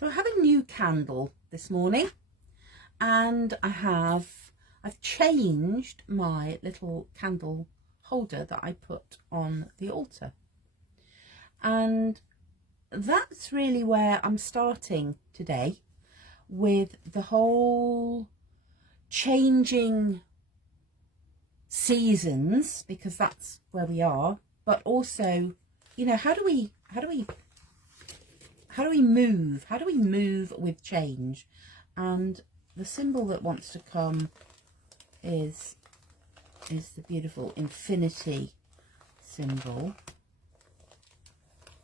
So I have a new candle this morning, and I've changed my little candle holder that I put on the altar. And that's really where I'm starting today, with the whole changing seasons, because that's where we are, but also, you know, how do we move with change? And the symbol that wants to come is the beautiful infinity symbol.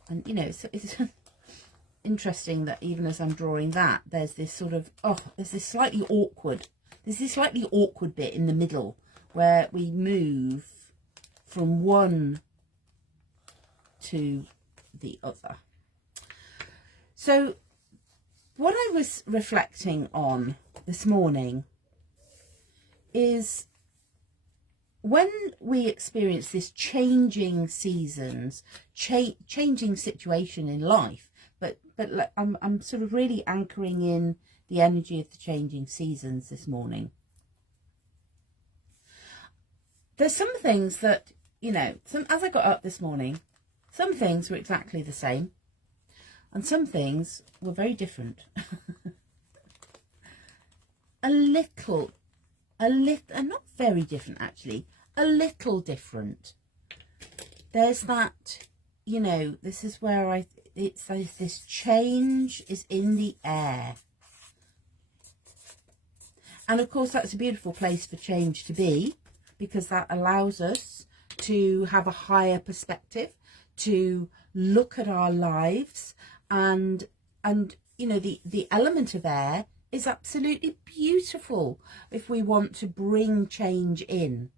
And you know, it's interesting that even as I'm drawing that, there's this sort of there's this slightly awkward bit in the middle where we move from one to the other. So what I was reflecting on this morning is when we experience this changing seasons, changing situation in life, but I'm sort of really anchoring in the energy of the changing seasons this morning. There's some things that, you know, as I got up this morning, some things were exactly the same, and some things were very different. Not very different actually, a little different. There's that, you know, this is where this change is in the air. And of course that's a beautiful place for change to be, because that allows us to have a higher perspective, to look at our lives, and you know, the element of air is absolutely beautiful if we want to bring change in.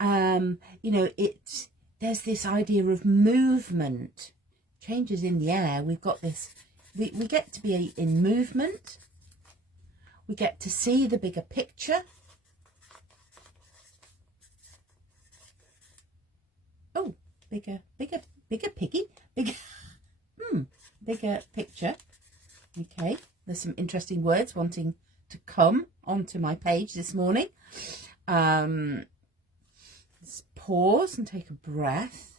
You know, there's this idea of movement. Change is in the air. We've got this, we get to be in movement. We get to see the bigger picture. Oh, bigger piggy, bigger picture. Okay, there's some interesting words wanting to come onto my page this morning. Let's pause and take a breath,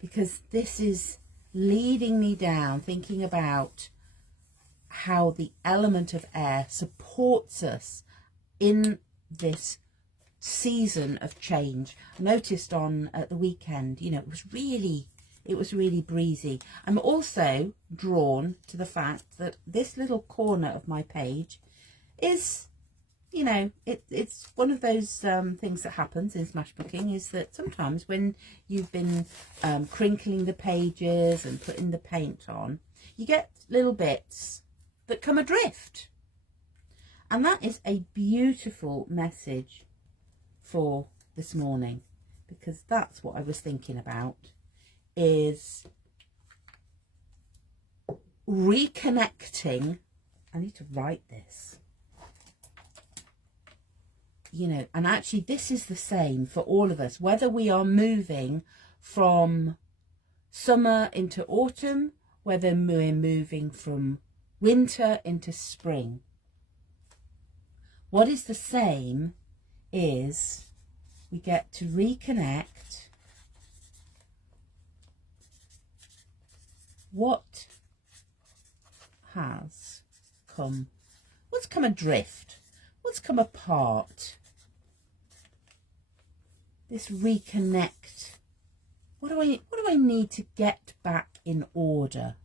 because this is leading me down, thinking about how the element of air supports us in this season of change. I noticed at the weekend, you know, it was really breezy. I'm also drawn to the fact that this little corner of my page is, you know, it's one of those things that happens in Smashbooking, is that sometimes when you've been crinkling the pages and putting the paint on, you get little bits that come adrift. And that is a beautiful message for this morning, because that's what I was thinking about, is reconnecting. I need to write this, you know, and actually this is the same for all of us, whether we are moving from summer into autumn, whether we're moving from winter into spring. What is the same is we get to reconnect what has come, what's come adrift, what's come apart. This reconnect. What do I need to get back in order?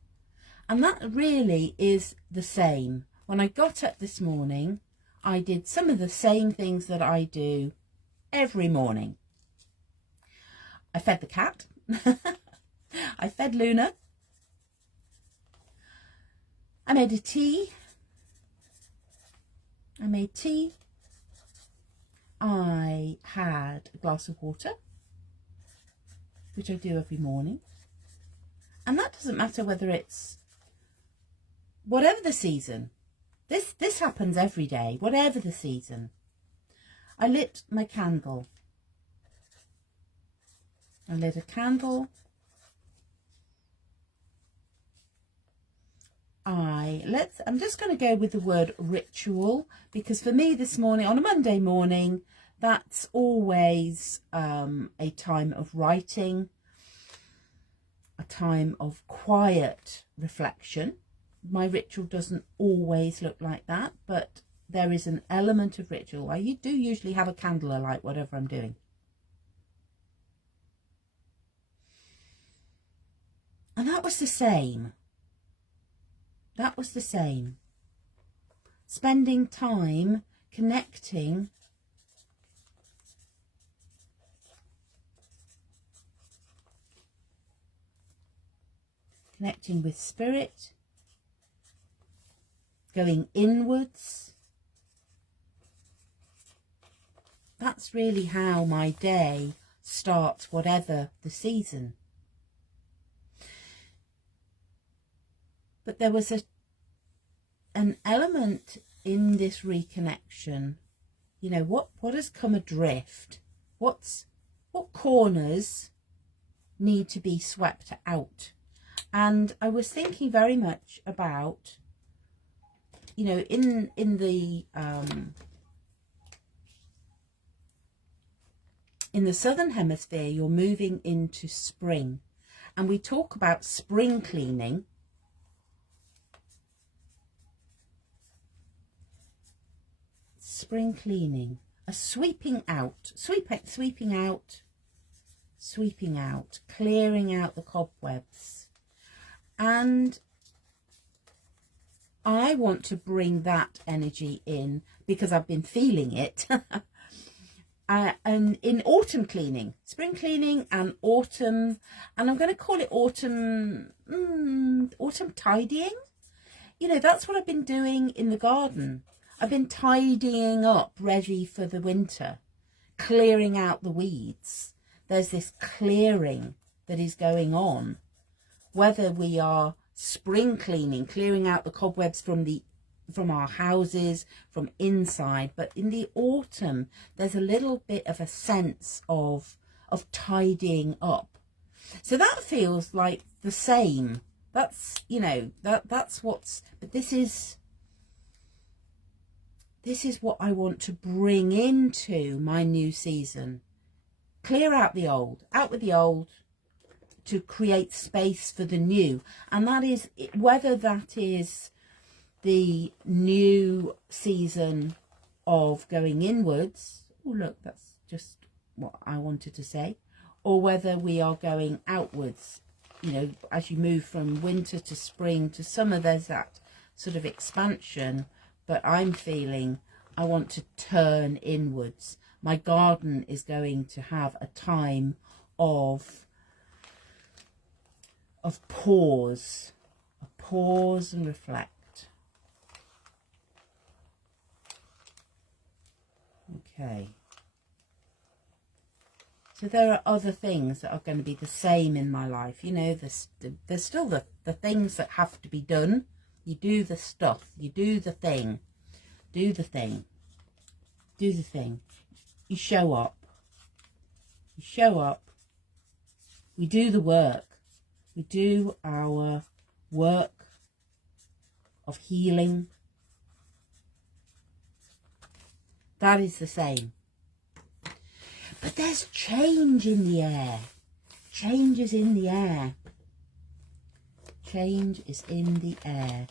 And that really is the same. When I got up this morning, I did some of the same things that I do every morning. I fed the cat. I fed Luna. I made a tea. I made tea. I had a glass of water, which I do every morning. And that doesn't matter whether it's whatever the season. This happens every day, whatever the season. I lit my candle. I lit a candle. I'm just going to go with the word ritual, because for me this morning, on a Monday morning, that's always a time of writing, a time of quiet reflection. My ritual doesn't always look like that, but there is an element of ritual. I do usually have a candle alight, whatever I'm doing. And that was the same. That was the same. Spending time connecting with spirit, going inwards. That's really how my day starts, whatever the season. But there was an element in this reconnection, you know, what has come adrift? What corners need to be swept out? And I was thinking very much about, you know, in the southern hemisphere, you're moving into spring, and we talk about spring cleaning. Spring cleaning, a sweeping out, sweeping out, clearing out the cobwebs. And I want to bring that energy in because I've been feeling it. And in autumn cleaning, spring cleaning and autumn, and I'm going to call it autumn tidying. You know, that's what I've been doing in the garden. I've been tidying up, ready for the winter, clearing out the weeds. There's this clearing that is going on, whether we are spring cleaning, clearing out the cobwebs from our houses, from inside. But in the autumn, there's a little bit of a sense of tidying up. So that feels like the same. That's, you know, that's what's, but this is what I want to bring into my new season. Clear out the old, out with the old, to create space for the new. And that is, whether that is the new season of going inwards, oh look, that's just what I wanted to say, or whether we are going outwards. You know, as you move from winter to spring to summer, there's that sort of expansion. But I'm feeling I want to turn inwards. My garden is going to have a time of pause, a pause and reflect. Okay. So there are other things that are going to be the same in my life. You know, there's still the things that have to be done. You do the stuff, you do the thing, do the thing, do the thing. You show up, we do the work, we do our work of healing. That is the same. But there's change in the air. Change is in the air. Change is in the air.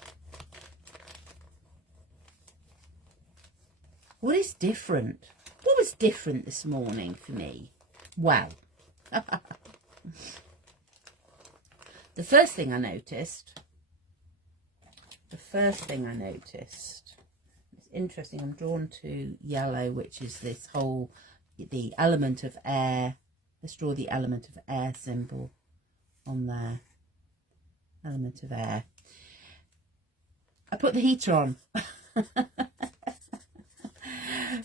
What is different? What was different this morning for me? Well, the first thing I noticed, it's interesting, I'm drawn to yellow, which is this whole, the element of air. Let's draw the element of air symbol on there. Element of air. I put the heater on.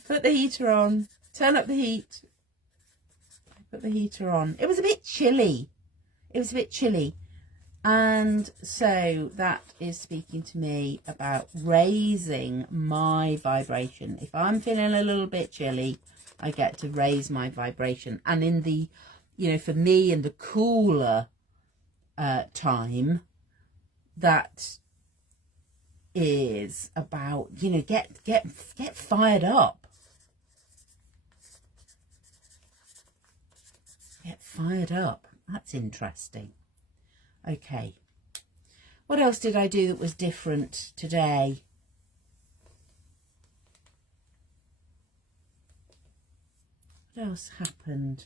Put the heater on. Turn up the heat. Put the heater on. It was a bit chilly. And so that is speaking to me about raising my vibration. If I'm feeling a little bit chilly, I get to raise my vibration. And in the, you know, for me, in the cooler time, that is about, you know, get fired up. Get fired up. That's interesting. Okay. What else did I do that was different today? What else happened?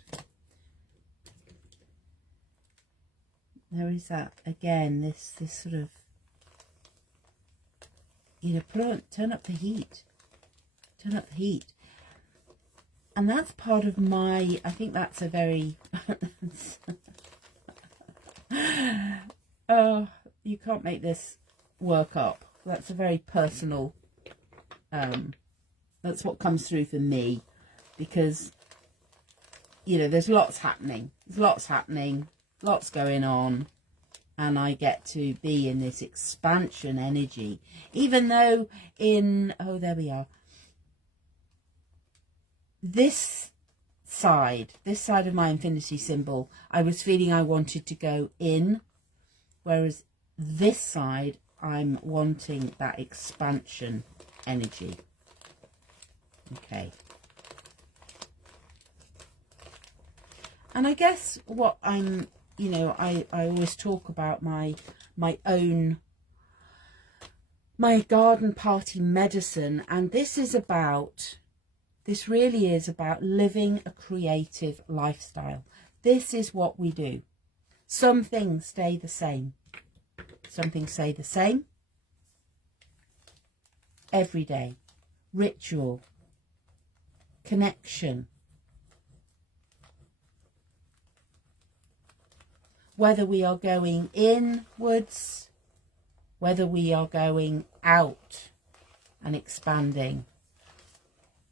There is that again, this sort of, you know, turn up the heat. Turn up the heat. And that's part of my, I think that's a very, oh, you can't make this work up. That's a very personal, that's what comes through for me, because, you know, there's lots happening. There's lots happening, lots going on. And I get to be in this expansion energy, even though in, oh, there we are. This side of my infinity symbol, I was feeling I wanted to go in, whereas this side, I'm wanting that expansion energy. Okay. And I guess what I'm, you know, I always talk about my garden party medicine, and this really is about living a creative lifestyle. This is what we do. Some things stay the same. Some things stay the same every day. Ritual, connection. Whether we are going inwards, whether we are going out and expanding,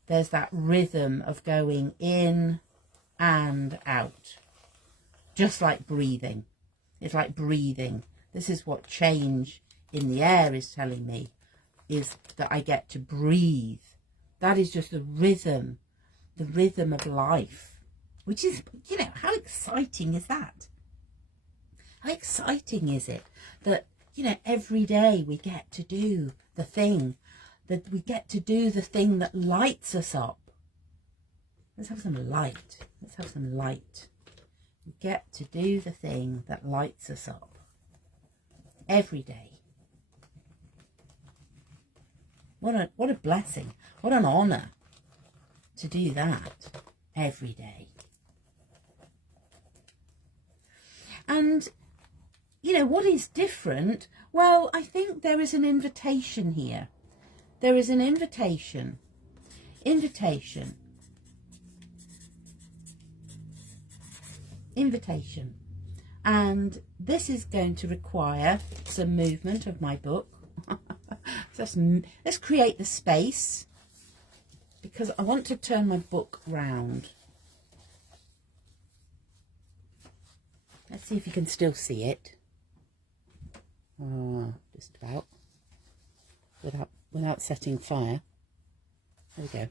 there's that rhythm of going in and out. Just like breathing. It's like breathing. This is what change in the air is telling me, is that I get to breathe. That is just the rhythm of life, which is, you know, how exciting is that? How exciting is it that, you know, every day we get to do the thing, that we get to do the thing that lights us up. Let's have some light. Let's have some light. We get to do the thing that lights us up every day. What a blessing. What an honor to do that every day. And, you know, what is different? Well, I think there is an invitation here. There is an invitation. Invitation. And this is going to require some movement of my book. Let's create the space, because I want to turn my book round. Let's see if you can still see it. Just about. Without setting fire. There we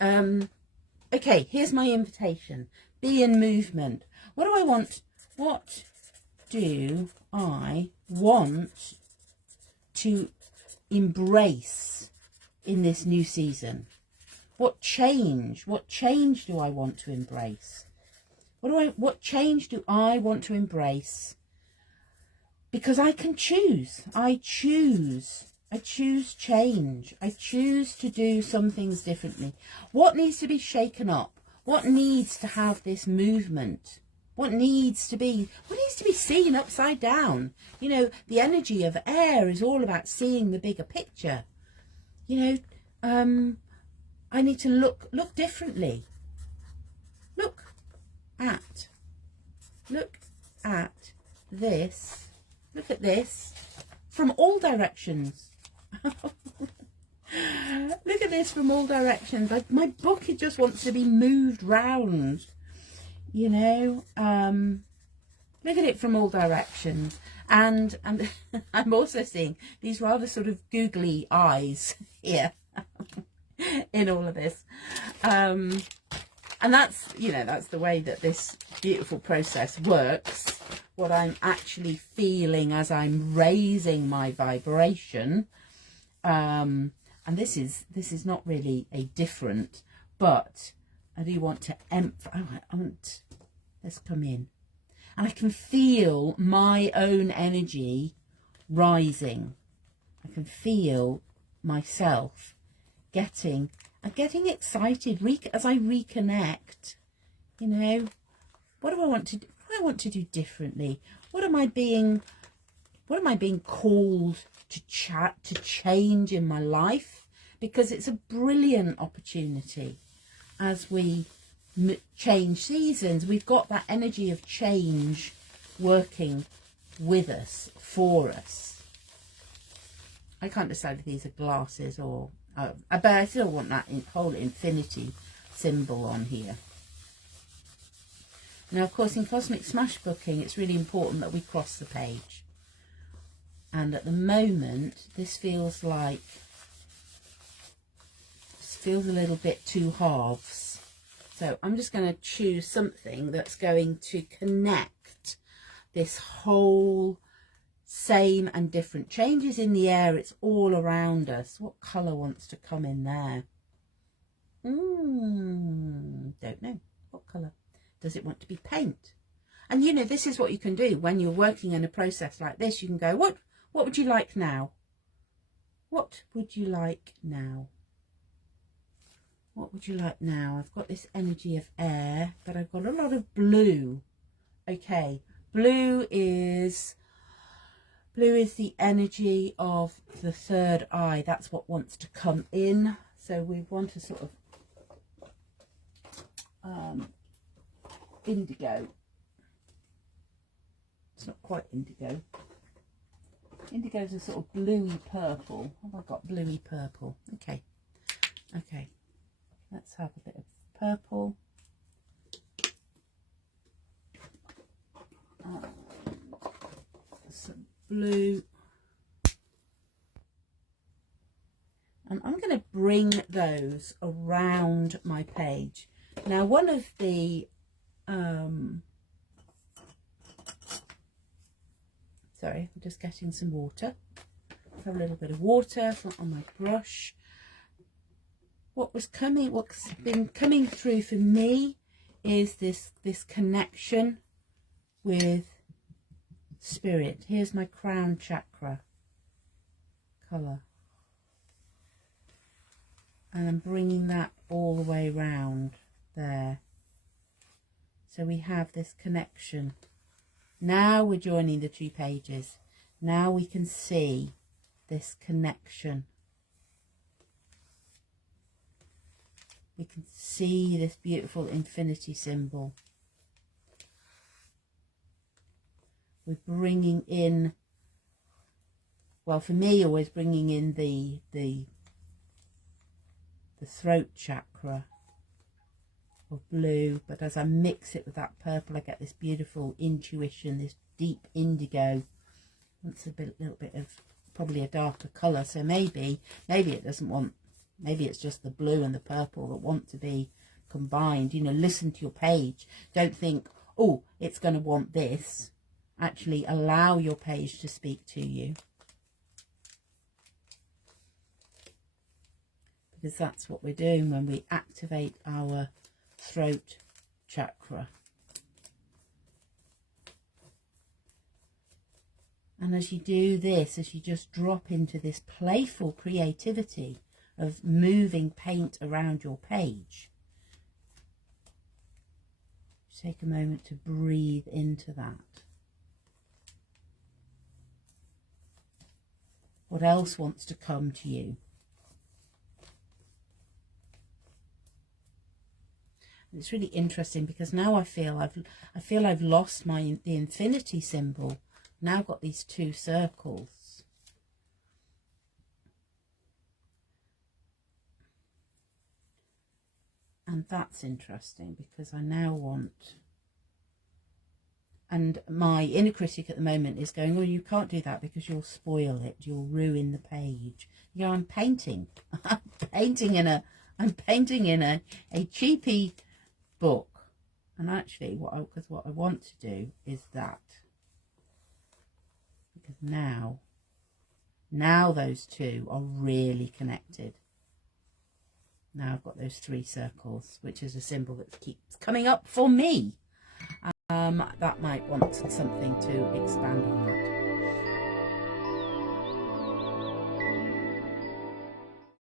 go. Okay, here's my invitation. Be in movement. What do I want? What do I want to embrace in this new season? What change do I want to embrace? What change do I want to embrace? Because I can choose. I choose change. I choose to do some things differently. What needs to be shaken up? What needs to have this movement? What needs to be seen upside down? You know, the energy of air is all about seeing the bigger picture. You know, I need to look differently. Look at this. Look at this from all directions. Look at this from all directions. My book, it just wants to be moved round, you know. Look at it from all directions. And I'm also seeing these rather sort of googly eyes here in all of this. And that's, you know, that's the way that this beautiful process works. What I'm actually feeling as I'm raising my vibration And this is not really a different, but I do want to let's come in. And I can feel my own energy rising. I can feel myself getting excited as I reconnect. You know, what do I want to do? What do I want to do differently? What am I being called to change in my life? Because it's a brilliant opportunity as we change seasons. We've got that energy of change working with us, for us. I can't decide if these are glasses or but I still want that whole infinity symbol on here. Now, of course, in Cosmic Smash Booking, it's really important that we cross the page. And at the moment, this feels a little bit two halves. So I'm just going to choose something that's going to connect this whole same and different changes in the air. It's all around us. What colour wants to come in there? Don't know. What colour? Does it want to be paint? And you know, this is what you can do when you're working in a process like this. You can go, what would you like now? What would you like now? What would you like now? I've got this energy of air, but I've got a lot of blue. Okay, blue is the energy of the third eye. That's what wants to come in. So we want to sort of indigo. It's not quite indigo. Indigo is a sort of bluey purple. Have I got bluey purple? Okay. Let's have a bit of purple. Some blue. And I'm going to bring those around my page. Now, one of the sorry, I'm just getting some water. Have a little bit of water on my brush. What's been coming through for me is this connection with spirit. Here's my crown chakra colour. And I'm bringing that all the way around there. So we have this connection. Now we're joining the two pages. Now we can see this connection. We can see this beautiful infinity symbol. We're bringing in, well, for me, always bringing in the throat chakra of blue, but as I mix it with that purple, I get this beautiful intuition, this deep indigo. It's a little bit of probably a darker colour, so maybe it doesn't want, maybe it's just the blue and the purple that want to be combined. You know, listen to your page. Don't think, oh, it's going to want this. Actually allow your page to speak to you, because that's what we're doing when we activate our throat chakra. And as you do this, as you just drop into this playful creativity of moving paint around your page, take a moment to breathe into that. What else wants to come to you? It's really interesting because now I feel I've lost the infinity symbol. Now I've got these two circles. And that's interesting because I now want, and my inner critic at the moment is going, oh, you can't do that because you'll spoil it, you'll ruin the page. You know, I'm painting. I'm painting in a cheapy book. And actually what I want to do is that. Because now Now those two are really connected. Now I've got those 3 circles, which is a symbol that keeps coming up for me. That might want something to expand on that.